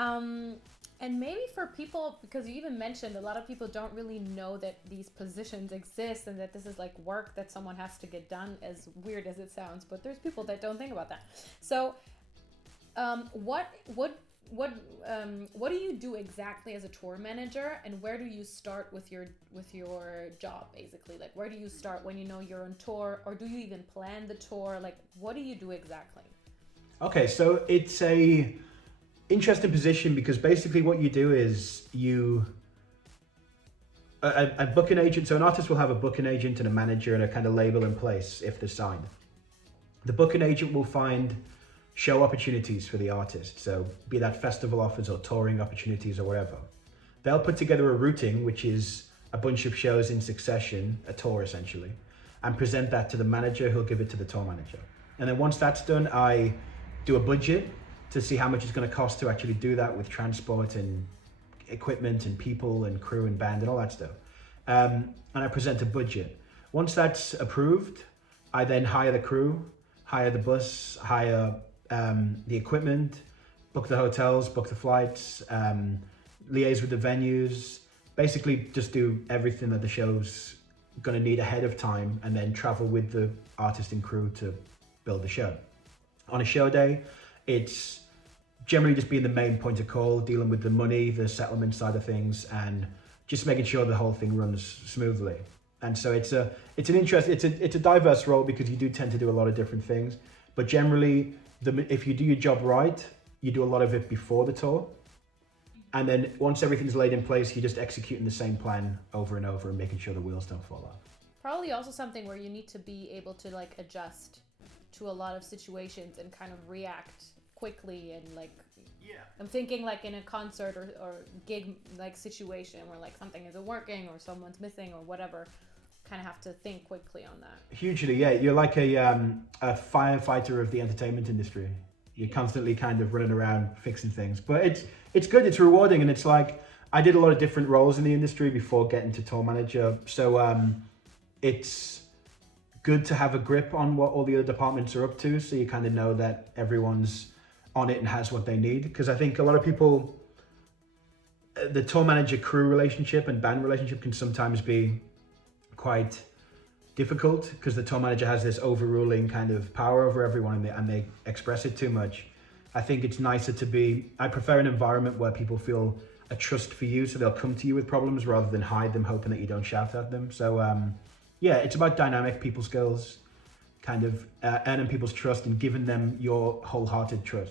Um, and maybe for people, because you even mentioned a lot of people don't really know that these positions exist and that this is like work that someone has to get done, as weird as it sounds, but there's people that don't think about that. So, what do you do exactly as a tour manager, and where do you start with your job basically? Like, where do you start when you know you're on tour, or do you even plan the tour? Like, what do you do exactly? Okay, so it's a interesting position because basically what you do is a booking agent. So an artist will have a booking agent and a manager and a kind of label in place if they're signed. The booking agent will find show opportunities for the artist. So be that festival offers or touring opportunities or whatever. They'll put together a routing, which is a bunch of shows in succession, a tour essentially, and present that to the manager who'll give it to the tour manager. And then once that's done, I do a budget to see how much it's going to cost to actually do that with transport and equipment and people and crew and band and all that stuff. And I present a budget. Once that's approved, I then hire the crew, hire the bus, hire the equipment, book the hotels, book the flights, liaise with the venues, basically just do everything that the show's going to need ahead of time, and then travel with the artist and crew to build the show. On a show day, it's generally just being the main point of call, dealing with the money, the settlement side of things, and just making sure the whole thing runs smoothly. And so it's a diverse role because you do tend to do a lot of different things. But generally, if you do your job right, you do a lot of it before the tour. And then once everything's laid in place, you're just executing the same plan over and over and making sure the wheels don't fall off. Probably also something where you need to be able to like adjust to a lot of situations and kind of react quickly and like, Yeah. I'm thinking like in a concert or gig like situation where like something isn't working or someone's missing or whatever, kind of have to think quickly on that. Hugely, yeah. You're like a firefighter of the entertainment industry. You're constantly kind of running around fixing things, but it's good. It's rewarding, and it's like I did a lot of different roles in the industry before getting to tour manager. So it's good to have a grip on what all the other departments are up to, so you kind of know that everyone's on it and has what they need. Because I think a lot of people, the tour manager crew relationship and band relationship can sometimes be quite difficult because the tour manager has this overruling kind of power over everyone, and they express it too much. I think it's nicer I prefer an environment where people feel a trust for you, so they'll come to you with problems rather than hide them hoping that you don't shout at them. So yeah, it's about dynamic people skills, kind of earning people's trust and giving them your wholehearted trust.